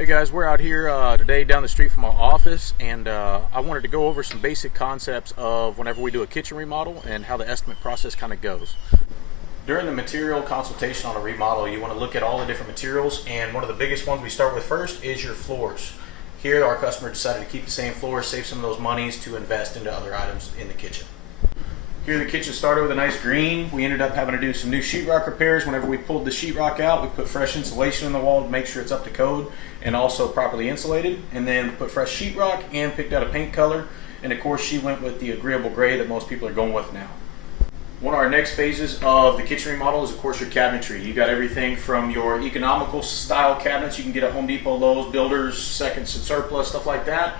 Hey guys, we're out here today down the street from our office, and I wanted to go over some basic concepts of whenever we do a kitchen remodel and how the estimate process kind of goes. During the material consultation on a remodel, you want to look at all the different materials, and one of the biggest ones we start with first is your floors. Here our customer decided to keep the same floors, save some of those monies to invest into other items in the kitchen. Here the kitchen started with a nice green. We ended up having to do some new sheetrock repairs. Whenever we pulled the sheetrock out, we put fresh insulation in the wall to make sure it's up to code and also properly insulated. And then we put fresh sheetrock and picked out a paint color. And of course she went with the agreeable gray that most people are going with now. One of our next phases of the kitchen remodel is of course your cabinetry. You got everything from your economical style cabinets you can get at Home Depot, Lowe's, Builders, Seconds and Surplus, stuff like that.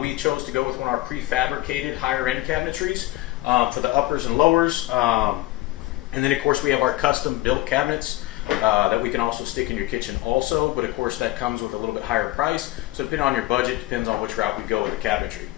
We chose to go with one of our prefabricated higher end cabinetries. For the uppers and lowers, and then of course we have our custom built cabinets that we can also stick in your kitchen also, but of course that comes with a little bit higher price, so depending on your budget depends on which route we go with the cabinetry.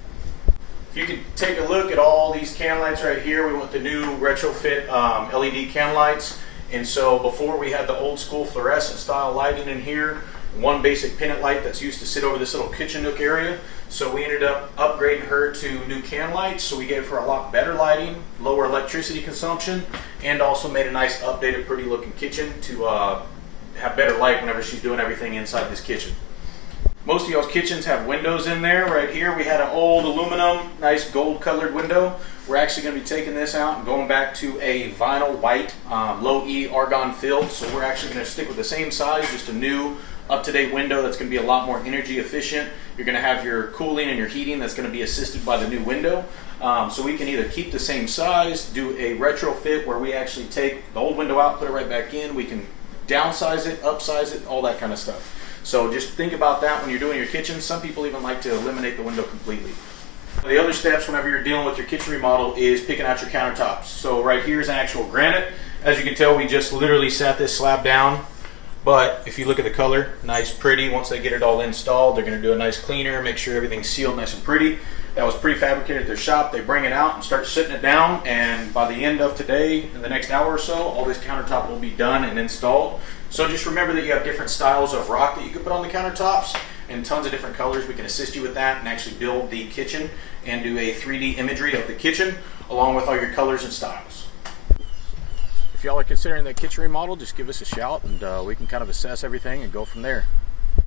If you can take a look at all these can lights right here, we want the new retrofit LED can lights, and so before we had the old school fluorescent style lighting in here, one basic pennant light that's used to sit over this little kitchen nook area. So we ended up upgrading her to new can lights, so we gave her a lot better lighting, lower electricity consumption, and also made a nice updated pretty looking kitchen to have better light whenever she's doing everything inside this kitchen. Most of y'all's kitchens have windows in there. Right here we had an old aluminum, nice gold colored window. We're actually going to be taking this out and going back to a vinyl white low E argon filled, so we're actually going to stick with the same size, just a new up-to-date window that's going to be a lot more energy efficient. You're going to have your cooling and your heating that's going to be assisted by the new window. So we can either keep the same size, do a retrofit where we actually take the old window out, put it right back in. We can downsize it, upsize it, all that kind of stuff. So just think about that when you're doing your kitchen. Some people even like to eliminate the window completely. The other steps whenever you're dealing with your kitchen remodel is picking out your countertops. So right here is an actual granite. As you can tell, we just literally sat this slab down. But if you look at the color, nice, pretty. Once they get it all installed, they're going to do a nice cleaner, make sure everything's sealed nice and pretty. That was prefabricated at their shop. They bring it out and start sitting it down, and by the end of today, in the next hour or so, all this countertop will be done and installed. So just remember that you have different styles of rock that you can put on the countertops and tons of different colors. We can assist you with that and actually build the kitchen and do a 3D imagery of the kitchen along with all your colors and styles. If y'all are considering that kitchen remodel, just give us a shout and we can kind of assess everything and go from there.